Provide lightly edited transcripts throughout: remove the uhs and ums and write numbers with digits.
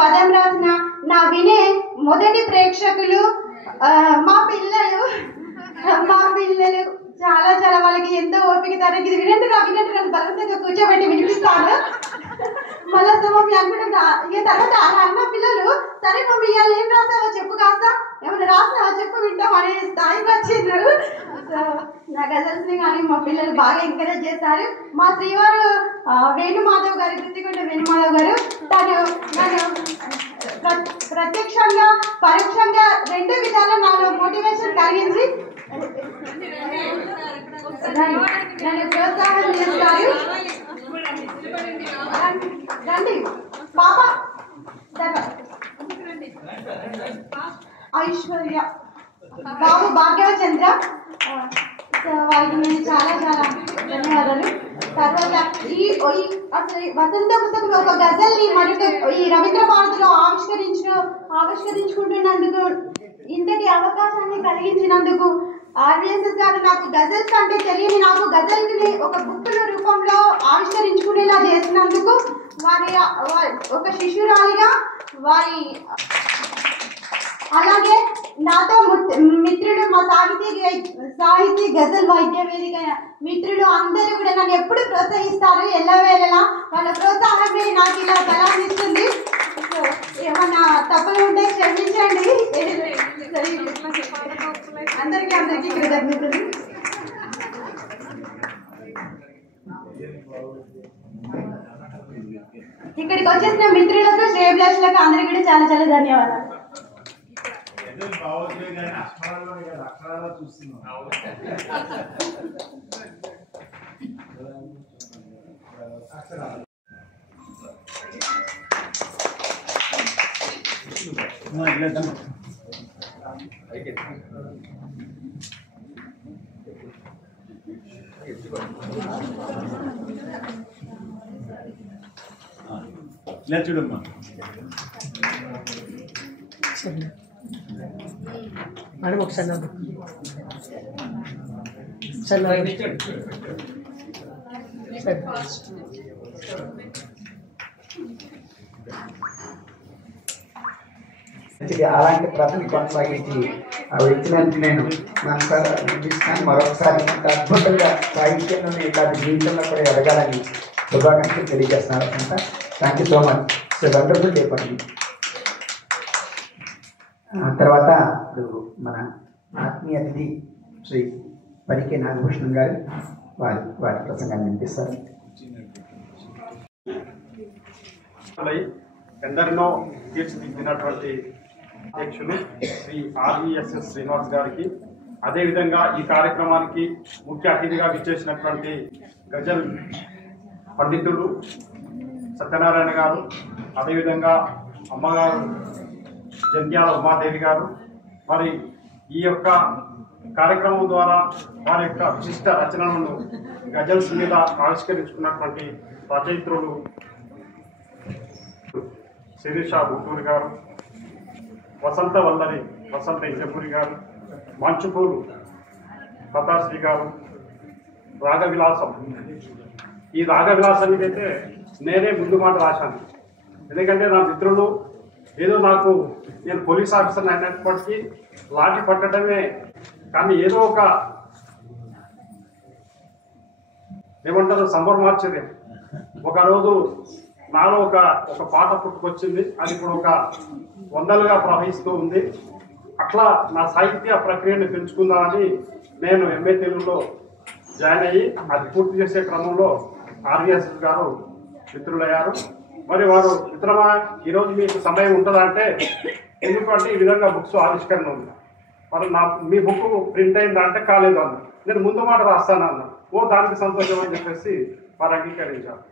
పదం రాసిన నా వినే మొదటి ప్రేక్షకులు మా పిల్లలు చాలా చాలా వాళ్ళకి ఎంతో ఓపిక తనకి ఇది వినండి నన్ను బలవంతంగా కూర్చోబెట్టి వినిపిస్తాను. మళ్ళీ మమ్మీ అనుకుంటా ఇక తర్వాత అన్న పిల్లలు సరే మమ్మీ ఇవాళ ఏం రాసావో చెప్పు, కాస్త ఏమైనా రాసావో చెప్పు వింటాం అనే స్థాయికి వచ్చిండ్రు. నా గజల్స్ని కానీ మా పిల్లలు బాగా ఎంకరేజ్ చేస్తారు. మా శ్రీవారు వేణుమాధవ్ గారు, గుత్తికొండ వేణుమాధవ్ గారు, తను నన్ను ప్రత్యక్షంగా పరోక్షంగా రెండు విధాలు నాలో మోటివేషన్ కలిగించి నన్ను ప్రోత్సాహం చేస్తారు. రండి పాప ఐశ్వర్య బాబు భాగ్యచంద్ర, వారికి నేను చాలా చాలా ధన్యవాదాలు. తర్వాత అసలు వసంత పుస్తకం ఒక గజల్ని మరొక ఈ రవీంద్ర భారతిలో ఆవిష్కరించుకుంటున్నందుకు, ఇంతటి అవకాశాన్ని కలిగించినందుకు ఆర్ఎస్ఎస్ గారు నాకు గజల్స్ అంటే తెలియని నాకు గజల్ని ఒక బుక్ రూపంలో ఆవిష్కరించుకునేలా చేసినందుకు వారి ఒక శిష్యురాలిగా వారి, అలాగే నాతో మిత్రుడు మా సాహితీ గజల్ వైద్య వేదిక మిత్రులు అందరూ కూడా నన్ను ఎప్పుడు ప్రోత్సహిస్తారు. ఎల్లవేళలా వాళ్ళ ప్రోత్సాహమే నాకు ఇలా బలాన్ని ఇస్తుంది. ఏమన్నా తప్పులు ఉంటే క్షమించండి. అందరికీ కృతజ్ఞతలు. ఇక్కడికి వచ్చేసిన మిత్రులకు శ్రేయభిలాషులకు అందరికీ కూడా చాలా చాలా ధన్యవాదాలు. చూడమ్మా మేడం ఒకసారి అలాంటి ప్రశ్న కొనసాగించి ఇచ్చినందుకు నేను నమస్కారం అనిపిస్తున్నాను. మరొకసారి అద్భుతంగా సాహిత్యంలోనే ఇలాంటి జీవితంలో కూడా ఎదగాలని శుభాకాంక్షలు తెలియజేస్తున్నారు. అంతా thank you so much. Wonderful day పడి తర్వాత ఇప్పుడు మన ఆత్మీయ అతిథి శ్రీ పరికే నాగభూషణం గారు వారి ప్రసంగాన్ని వినిపిస్తారు. ఎందరినో తీర్చిదిద్దినటువంటి అధ్యక్షులు శ్రీ ఆర్ఈఎస్ఎస్ శ్రీనివాస్ గారికి, అదేవిధంగా ఈ కార్యక్రమానికి ముఖ్య అతిథిగా విచ్చేసినటువంటి గజల్ పండితులు సత్యనారాయణ గారు, అదేవిధంగా అమ్మగారు జంధ్యాల ఉమాదేవి గారు, మరి ఈ యొక్క కార్యక్రమం ద్వారా వారి యొక్క విశిష్ట రచనలను గజల్స్ మీద ఆవిష్కరించుకున్నటువంటి రచయిత్రులు శిరీష గుంటూరు గారు, వసంత వల్లరి వసంత ఇంజపూరి గారు, మంచుపూరు ప్రతాశ్రీ గారు, రాగవిలాసం. ఈ రాగవిలాసం అయితే నేనే ముందు మాట రాశాను. ఎందుకంటే నా మిత్రులు ఏదో నాకు, నేను పోలీస్ ఆఫీసర్ అయినప్పటికీ లాఠీ పట్టడమే కానీ ఏదో ఒక ఏమంటారు సంబరమార్చర్యం. ఒకరోజు నాలో ఒక పాట పుట్టుకొచ్చింది. అది ఇప్పుడు ఒక వందలుగా ప్రవహిస్తూ ఉంది. అట్లా నా సాహిత్య ప్రక్రియను పెంచుకుందామని నేను ఎంఏ తెలుగులో జాయిన్ అయ్యి అది పూర్తి చేసే క్రమంలో ఆర్ఎస్ గారు మిత్రులయ్యారు. మరి వారు మిత్రమా ఈరోజు మీకు సమయం ఉంటుందా అంటే, ఎందుకంటే ఈ విధంగా బుక్స్ ఆవిష్కరణ ఉంది, మరి మీ బుక్ ప్రింట్ అయిందా అంటే కాలేదు అన్న. నేను ముందు మాట రాస్తాను అన్న. ఓ దానికి సంతోషం అని చెప్పేసి వారు అంగీకరించారు.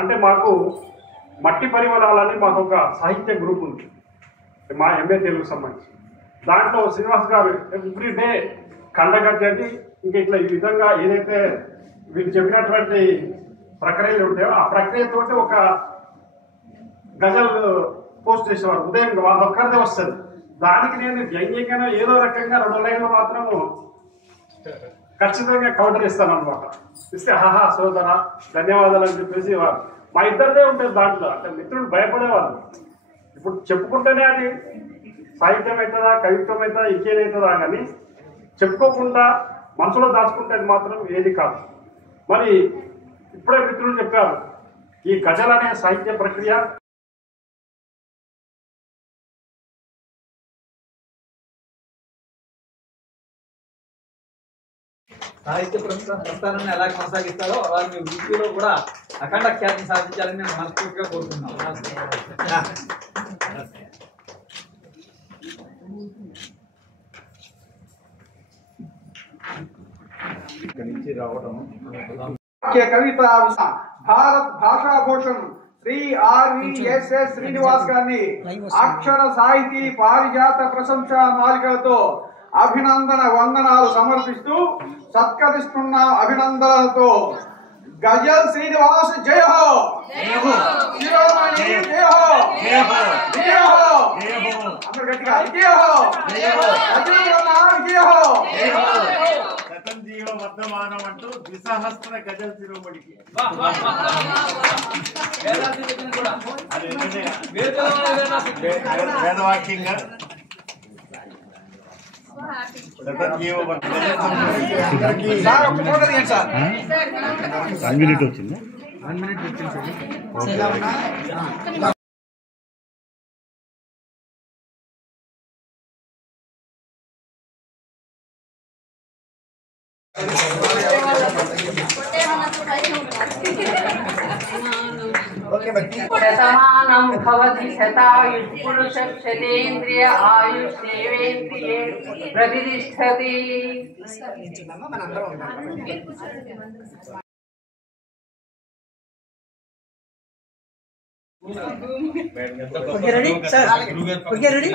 అంటే మాకు మట్టి పరిమళాలని మాకు ఒక సాహిత్య గ్రూప్ ఉంది మా ఎంఏ తెలుగుకు సంబంధించి. దాంట్లో శ్రీనివాస్ గారు ఎవ్రీ డే కండగడ్డని ఇంకా ఇట్లా ఈ విధంగా ఏదైతే వీళ్ళు చెప్పినటువంటి ప్రక్రియలు ఉంటాయో ఆ ప్రక్రియతోటి ఒక గజల్ పోస్ట్ చేసేవారు. ఉదయం వాళ్ళ ఒక్కరిదే వస్తుంది. దానికి నేను వ్యంగ్యంగా ఏదో రకంగా 2 లైన్లు మాత్రము ఖచ్చితంగా కౌంటర్ ఇస్తాను అనమాట. ఇస్తే హాహా సోదరా ధన్యవాదాలు అని చెప్పేసి మా ఇద్దరిదే ఉంటుంది దాంట్లో. అంటే మిత్రులు భయపడేవాళ్ళు, ఇప్పుడు చెప్పుకుంటేనే అది సాహిత్యం అవుతుందా, కవిత్వం అవుతుందా, ఇంకేదవుతుందా కానీ చెప్పుకోకుండా మనసులో దాచుకుంటే అది మాత్రం ఏది కాదు. మరి ఇప్పుడే మిత్రులు చెప్పారు, ఈ గజల్ అనే సాహిత్య ప్రక్రియ సాహిత్య ప్రస్థానాన్ని ఎలా కొనసాగిస్తారో అలాగే మీ వృత్తిలో కూడా అఖండ ఖ్యాతిని సాధించాలని మేము మనస్ఫూర్తిగా కోరుకుంటున్నాం. కవిత భారత్ భాషా భూషణ్ శ్రీ ఆర్వీఎస్ఎస్ శ్రీనివాస్ గారిని అక్షర సాహితీ పారిజాత ప్రశంస మాలికలతో అభినందన వందనాలు సమర్పిస్తూ సత్కరిస్తున్న అభినందనలతో గజల్ శ్రీనివాస్ జయ హో, శిరోమణి జయ హో, జయ హో, అందరూ గట్టిగా జయ హో, జయ హో, శతంజీవ వర్ధమానం అంటూ ద్విసహస్ర గజల్ శిరోమణికి వేదవాక్యంగా శతంజీవ వచ్చింది. శతమానం భవతి శతాయుః పురుషః శతేంద్రియ ఆయుష్ దేవేంద్రియే ప్రతిష్టతి. రెడీ సార్, ఓకే రెడీ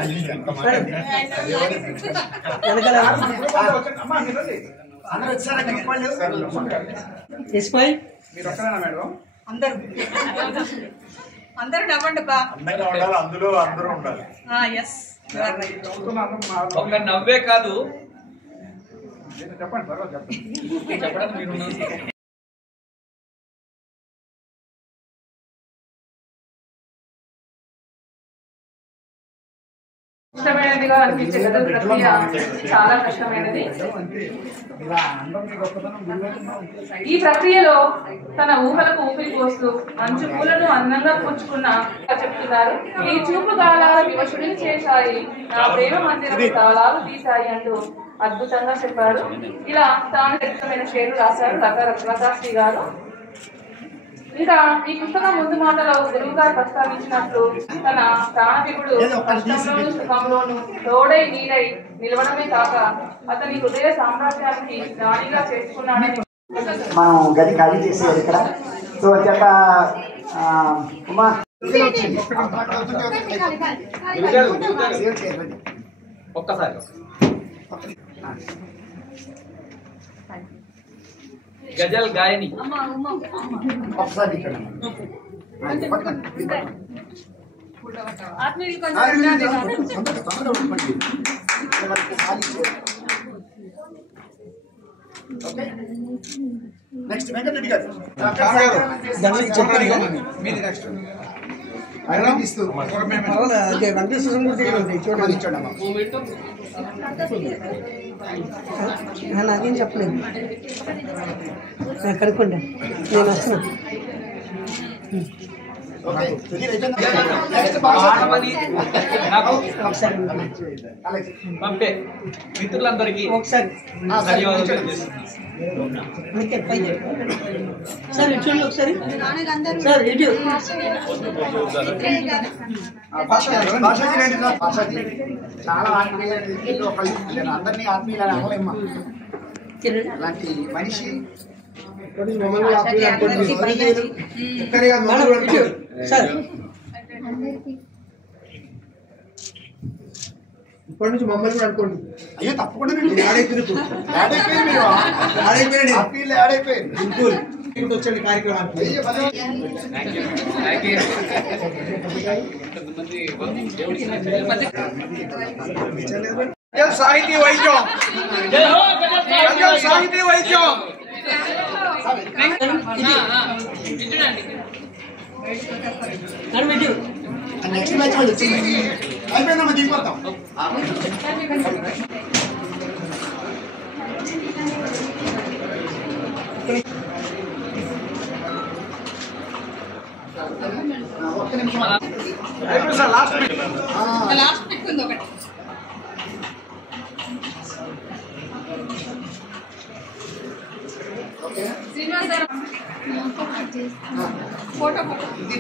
అందరూ నవ్వండి బా, అందంగా ఉండాలి, అందులో అందరూ ఉండాలి. ఒక్క నవ్వే కాదు చెప్పండి తర్వాత చెప్పండి. చెప్పడానికి మీరు కష్టమైనదిగా అనిపించే గజల్ ప్రక్రియ చాలా కష్టమైనది. ఈ ప్రక్రియలో తన ఊహలకు ఊపిరి పోస్తూ మంచు పూలను అందంగా పూచుకున్న చెప్తున్నారు. ఈ చూపు గాలాల వివశుడిని చేశాయి, నా ప్రేమ మందిరం తాళాలు తీశాయి అంటూ అద్భుతంగా చెప్పాడు. ఇలా తాను వ్యక్తమైన షేర్లు రాశారు లతాశ్రీ గారు. ఇంకా ఈ పుస్తకం ముందు మాటలో గురువు గారు ప్రస్తావించినట్లు తన ప్రాణవికుడు కష్టంలోను సుఖంలోను తోడై నీడై నిలవడమే కాక అతని హృదయ సామ్రాజ్యానికి రాణిగా చేసుకున్నాడని మనం గది ఖాళీ చేసేది ఇక్కడ. సో చేత ఉమా ఒక్కసారి గజల్ గాయని ఒకసారి ఇక్కడ నెక్స్ట్ వెంకటరెడ్డి గారు నాకేం చెప్పలేదు, కనుక్కోండి నేను వస్తున్నా. పంపే మిత్రులందరికీ ఒకసారి ధన్యవాదాలు తెలియజేస్తున్నాను. సార్ ఇటు చూడండి ఒకసారి సార్, ఇటు చాలా ఆత్మీయ అందరినీ ఆత్మీయులని అనలేమ్మా. అలాంటి మనిషి సార్ ఇప్పటి నుంచి మమ్మల్ని కూడా అనుకోండి. అయ్యో తప్పకుండా ఆడైపోయింది వచ్చండి కార్యక్రమానికి. సాహితీ వైద్యం, సాహితీ వైద్యం. ఇటు నెక్స్ట్ మ్యాచ్ వాళ్ళు వచ్చింది అయిపోయిందమ్మా దిగిపోతాం ఒక్క నిమిషం లాస్ట్ పెట్టుకుంది ఒకటి శ్రీనివాస్ గారు ఫోటో ఫోటో ఇది